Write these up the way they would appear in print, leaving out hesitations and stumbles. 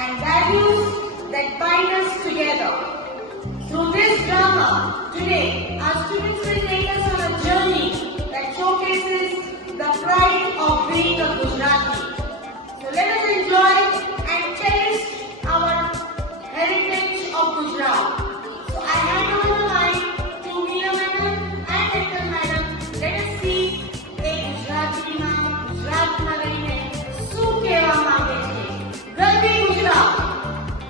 and values that bind us together. Through this drama, today, our students will take us on a journey that showcases the pride of being a Gujarati. So let us enjoy and cherish our heritage of Gujarat. So I hand over the mic to Meera Madam and Hector Madam. Let us see a Gujaratiમાં ગુજરાતમાં રહીને શું કહેવા માંગે છે. ગરવી ગુજરાત,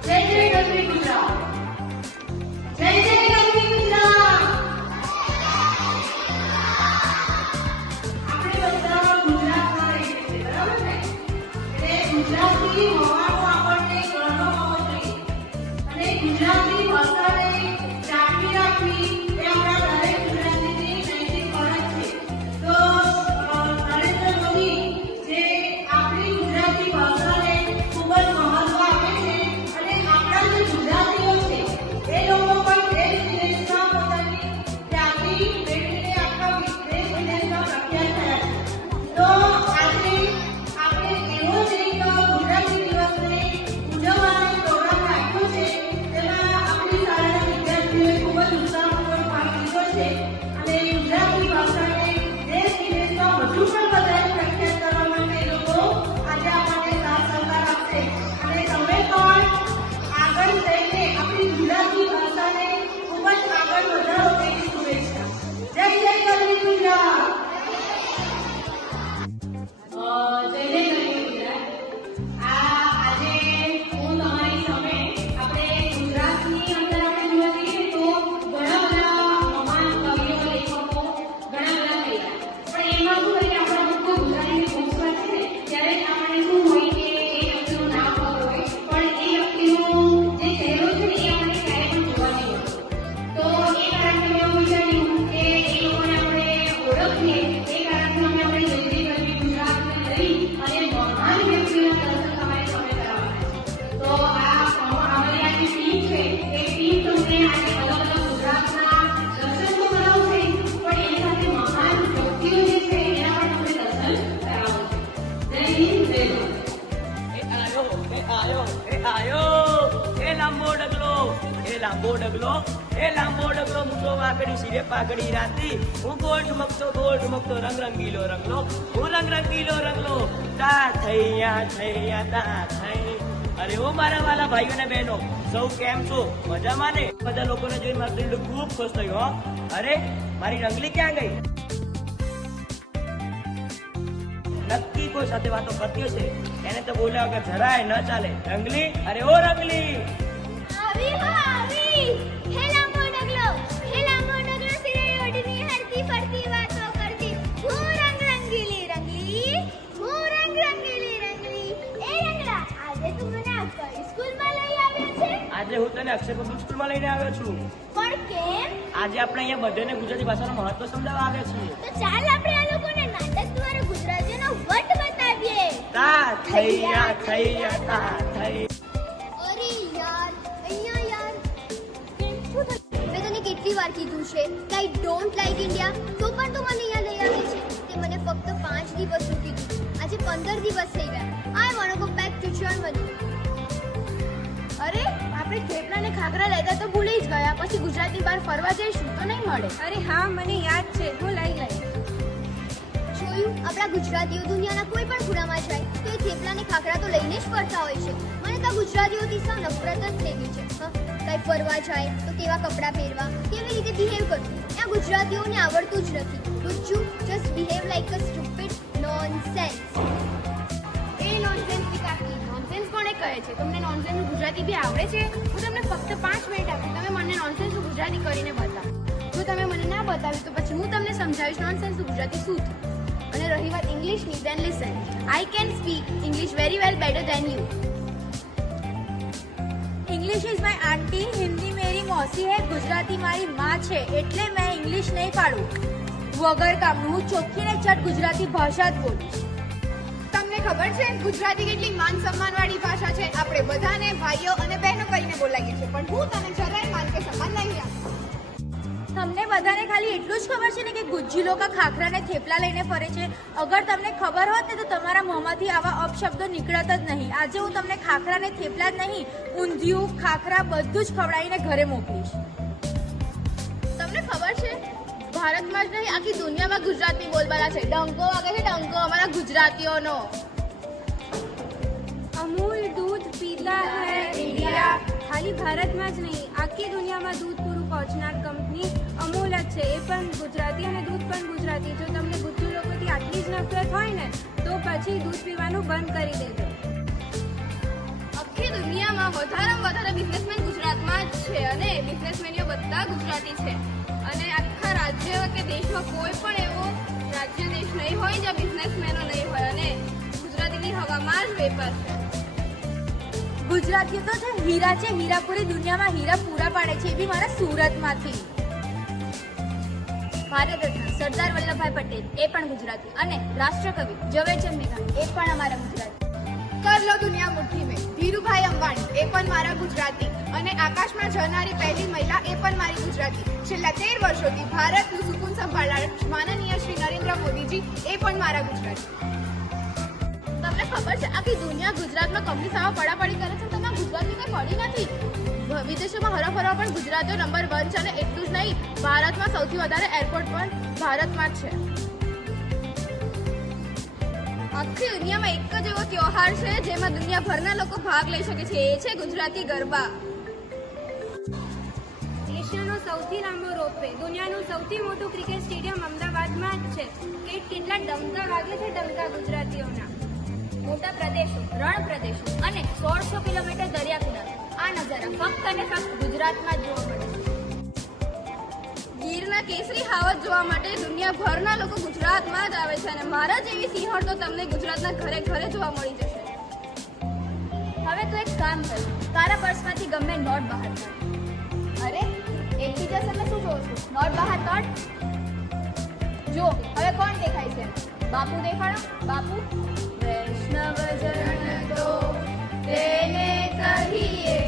જય જય ગરવી ગુજરાત, જય જય ગરવી ગુજરાત. આપણે બધા ગુજરાતમાં રહીએ છીએ, બરાબર ને? એટલે ગુજરાતી હોવાનો આપણને ગર્વ હોવો જોઈએ અને ગુજરાતી ભાષાને જાળવી રાખવી એ આપણા દરેક ગુજરાતીની નૈતિક ફરજ છે. તો નરેન્દ્ર મોદી જે આપણી ગુજરાતી ભાષાને ખૂબ જ મહત્વ આપે છે અને આપણા જે ગુજરાતીઓ છે એ લોકો પણ દેશ વિદેશમાં પોતાની ખ્યાતિ મેળવીને આખા દેશ વિદેશમાં પ્રખ્યાત થયા છે. તો આજે આપણે એવો જ એક ગુજરાતી દિવસને ઉજવવાનો પ્રોગ્રામ રાખ્યો છે. તેમાં આપણી શાળાના વિદ્યાર્થીઓએ ખૂબ જ ઉત્સાહપૂર્વક ભાગ લીધો છે અને ગુજરાતી ભાષાને દેશ વિદેશમાં વધુ પણ વધારે પ્રખ્યાત કરવા માટે એ લોકો આજે આપણને સાથ સહકાર આપશે અને તમે પણ આગળ જઈને આપણી ગુજરાતી ભાષાને ખૂબ જ આગળ વધારો તેવી શુભેચ્છા. જય જય ગરવી ગુજરાત. જય જય ગરવી ગુજરાત. આજે હું તમારી સામે આપણે ગુજરાતની અંદર આપણે જોવા જઈએ તો ઘણા બધા મહાન કવિઓ લેખકો ઘણા બધા થયા. પણ એમાં શું હોય કે આપણા લોકો ગુજરાતીની બુક્સ વાંચે ને ત્યારે આપણને શું હોય કે એ વ્યક્તિનું નામ ખબર હોય પણ એ વ્યક્તિનો જે ચહેરો છે ને એ આપણે ક્યારેય પણ જોવા નહીં મળતો. તો એ કારણથી મેં એવું વિચાર્યું કે એ લોકોને આપણે ઓળખીએ. એ કારણથી અમે આપણે જય જય ગરવી ગુજરાતને લઈ અને મહાન વ્યક્તિઓના દર્શન તમારી સામે કરાવવાના છે. તો અમારી આ જે ટીમ છે એ ટીમ તમને આજે અલગ અલગ ગુજરાતના દર્શન તો કરાવશે પણ એની સાથે મહાન વ્યક્તિઓ જે છે એના પણ તમને દર્શન કરાવશે. જય હિન્દ, જય ભારત. એ લાંબો ડગલો મૂઠો વાકડી શિરે પાકડી રાતી હું ગોળ ઠુમકતો રંગ રંગીલો રંગલો હું રંગ રંગીલો રંગલો તા થઈ. અરે ઓ મારા વાલા ભાઈઓ ને બહેનો, સૌ કેમ છો? મજામાં ને? બધા લોકોને જોઈને મારું દિલ ખૂબ ખુશ થયું. હો, અરે મારી રંગલી ક્યાં ગઈ? નક્કી કોઈ સાથે વાતો કરતી હશે, એને તો બોલ્યા વગર જરાય ન ચાલે. રંગલી, અરે ઓ રંગલી, આવી હો આવી. હે લાંબો ડગલો સિરે ઓઢની હરતી ફરતી વાતો કરતી હું રંગ રંગીલી રંગલી. એ રંગલા, આજે તું મને આ કઈ સ્કૂલમાં લઈ આવ્યો છે? આજે હું તને અક્ષર પબ્લિક સ્કૂલમાં લઈને આવ્યો છું. પણ કેમ? આજે આપણે અહીંયા બધાને ગુજરાતી ભાષાનું મહત્વ સમજાવવા આવ્યા છીએ. તો ચાલ આપણે આ લોકોને નાટક દ્વારા ગુજરાતીનો વટ બતાવીએ. તા થૈયા તા થઈ. અરે યાર, અહીંયા યાર શું થયું? મેં તને કેટલી વાર કીધું છે કે આઈ ડોન્ટ લાઈક ઇન્ડિયા, તો પણ તું મને અહીંયા લઈ આવી છે. તે મને ફક્ત 5 દિવસનું કીધું, આજે 15 દિવસ થઈ ગયા. I want to go back to Germany. અરે આપણે થેપલા ને ખાખરા લેતા તો ભૂલી જ ગયા, પછી ગુજરાતની બહાર ફરવા જઈશું તો નહીં મળે. અરે હા, મને યાદ છે, હું લઈ લઈશ. જોયું, આપણા ગુજરાતીઓ દુનિયાના કોઈ પણ ખૂણામાં જાય તો એ થેપલા ને ખાખરા તો લઈને જ ફરતા હોય છે. મને તો ગુજરાતીઓથી સાવ નફરત જ થઈ ગઈ છે. કંઈ ફરવા જાય તો કેવા કપડાં પહેરવા, કેવી રીતે બિહેવ કરવું, આ ગુજરાતીઓને આવડતું જ નથી. Ruchu just behave like a stupid nonsense. એ નોનસેન્સ ની કાકી, નોનસેન્સ કોણે કહે છે? તમને નોનસેન્સનું ગુજરાતી બી આવડે છે? હું તમને ફક્ત 5 મિનિટ આપીશ, તમે મને નોનસેન્સનું ગુજરાતી કરીને બતાવો. જો તમે મને ના બતાવ્યું તો પછી હું તમને સમજાવીશ નોનસેન્સનું ગુજરાતી શું છે. અને રહી વાત ઇંગ્લિશની, then listen. I can speak English very well, better than you. English is my auntie, Hindi मेरी मौसी है, गुजराती मारी माँ છે, એટલે મેં ઇંગ્લિશ નહીં પાડું. વગર કામનું હું ચોખ્ખી ને ચટ ગુજરાતી ભાષા જ બોલીશ. તમને ખબર છે ગુજરાતી કેટલી માન સન્માન વાળી ભાષા છે? આપણે બધાને ભાઈઓ અને બહેનો કહીને બોલાવીએ છીએ, પણ હું તને જરાય માન કે સન્માન નહીં આપું. તમને બધાને ખાલી એટલું જ ખબર છે ને કે ગુજ્જી લોકો ખાખરા ને થેપલા લઈને ફરે છે. અગર તમને ખબર હોત ને તો તમારા મોંમાંથી આવા અપશબ્દો નીકળત જ નહીં. આજે હું તમને ખાખરા ને થેપલા જ નહીં, ઊંધિયું, ખાખરા બધું જ ખવડાવીને ઘરે મોકલીશ. તમને ખબર છે ભારતમાં જ નહીં આખી દુનિયામાં ગુજરાતી બોલબાલા છે. ડંકો વાગે છે ડંકો અમારા ગુજરાતીઓનો. અમૂલ દૂધ પીતા હૈ ઇન્ડિયા. ખાલી ભારતમાં જ નહીં આખી દુનિયામાં દૂધ પૂરું પહોંચનાર કંપની અમૂલ જ છે. એ પણ ગુજરાતી અને દૂધ પણ ગુજરાતી. જો તમને ગુજ્જુ લોકોથી આટલી જ નફરત હોય ને તો પછી દૂધ પીવાનું બંધ કરી દેજો. આખી દુનિયામાં વધારેમાં વધારે બિઝનેસમેન ગુજરાતમાં જ છે અને બિઝનેસમેનીઓ બધા ગુજરાતી છે. અને આખા રાજ્ય કે દેશમાં કોઈ પણ એવો રાજ્ય દેશ નહીં હોય જ્યાં બિઝનેસમેનો નહીં હોય અને ગુજરાતીની હવામાં જ વેપાર છે. ગુજરાતીઓ તો છે હીરા છે. હીરા પૂરી દુનિયામાં હીરા પૂરા પાડે છે, એ બી મારા સુરતમાંથી. ભારત રત્ન સરદાર વલ્લભભાઈ પટેલ એ પણ ગુજરાતી અને રાષ્ટ્રકવિ ઝવેરચંદ મેઘાણી એ પણ અમારા ગુજરાતી. કર લો દુનિયા મુઠ્ઠી મેં ધીરુભાઈ અંબાણી એ પણ મારા ગુજરાતી અને આકાશમાં જનારી પહેલી મહિલા એ પણ મારી ગુજરાતી. છેલ્લા 13 વર્ષોથી ભારતનું સુકૂન સંભાળનાર માનનીય શ્રી નરેન્દ્ર મોદીજી એ પણ મારા ગુજરાતી. તમને ખબર છે આખી દુનિયા ગુજરાતમાં કંપની સામે પડાપડી કરે છે, તમે ગુજરાતી કંઈ પડી નથી. વિદેશોમાં હરફરવા પણ ગુજરાતીઓ નંબર 1 છે અને એટલું જ નહીં ભારતમાં સૌથી વધારે એરપોર્ટ પણ ભારતમાં જ છે. આખી દુનિયામાં એક જ એવો તહેવાર છે જેમાં દુનિયાભરના લોકો ભાગ લઈ શકે છે, એ છે ગુજરાતી ગરબા. એશિયાનો સૌથી લાંબો રોપવે, દુનિયાનું સૌથી મોટું ક્રિકેટ સ્ટેડિયમ અમદાવાદમાં જ છે. કેટલા ડમકા વાગે છે ડમકા ગુજરાતીઓના. મોટા પ્રદેશો, રણ પ્રદેશો અને 1600 કિલોમીટર દરિયા કિનારો. આ નજારા ફક્ત અને ફક્ત ગુજરાતમાં જ જોવા મળે છે. ગીરના કેસરી હાવત જોવા માટે દુનિયાભરના લોકો ગુજરાતમાં જ આવે છે અને મારા જેવી સિંહણ તો તમને ગુજરાતના ઘરે ઘરે જોવા મળી જશે. હવે તો એક કામ કર, તારા પર્સમાંથી ગમે નોટ બહાર કાઢ. અરે એકથી જશે મેં શું જોઉં છું? નોટ બહાર કાઢ. જો હવે કોણ દેખાય છે? બાપુ દેખાડો. બાપુ વૈષ્ણવજન તો તેને કહીએ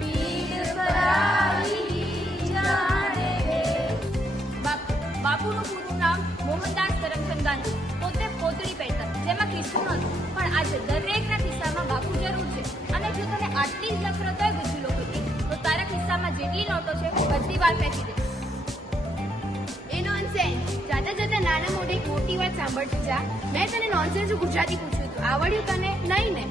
પીર પરાઈ જાણે. બાપુનું પૂરું નામ મોહનદાસ કરમચંદ ગાંધી. પોતે પોતળી પહેરતા, જેમાં ખિસ્સું નહોતું, પણ આજે દરેકના ખિસ્સામાં બાપુ જરૂર છે. અને જો તને આટલી જ નફરત હોય ગુજ્જુ લોકોથી તો તારા ખિસ્સામાં જેટલી નોટો છે બધી વાર ફેંકી દે. એ નોનસેન્સ. જાતા જતા નાના મોઢે એક મોટી વાત સાંભળતી જા. મેં તને નોનસેન્સ ગુજરાતી પૂછ્યું હતું, આવડ્યું તને? નહીં ને.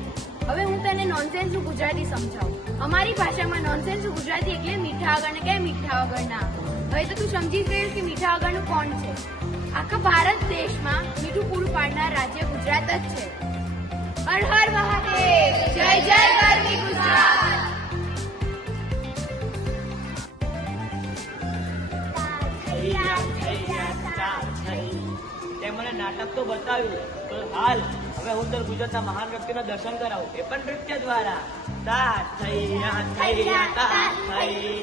હવે હું તને નોનસેન્સ ગુજરાતી સમજાવું. અમારી ભાષામાં નોનસેન્સ ગુજરાતી એટલે મીઠા વગર કે મીઠા વગર ના. હવે તો તું સમજી ગયું કે મીઠા વગરનું કોણ છે. આખા ભારત દેશમાં મીઠું પૂરું પાડનાર રાજ્ય ગુજરાત જ છે. હર હર મહાદેવ, જય જય ગરવી ગુજરાત. તે મને નાટક તો બતાવ્યું, તો હાલ હવે હું તો ગુજરાતના મહાન વ્યક્તિના દર્શન કરાવું, એ પણ નૃત્ય દ્વારા. તા થૈયા થૈયા તા થઈ.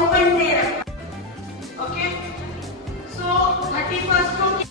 open there. Okay. So 31st को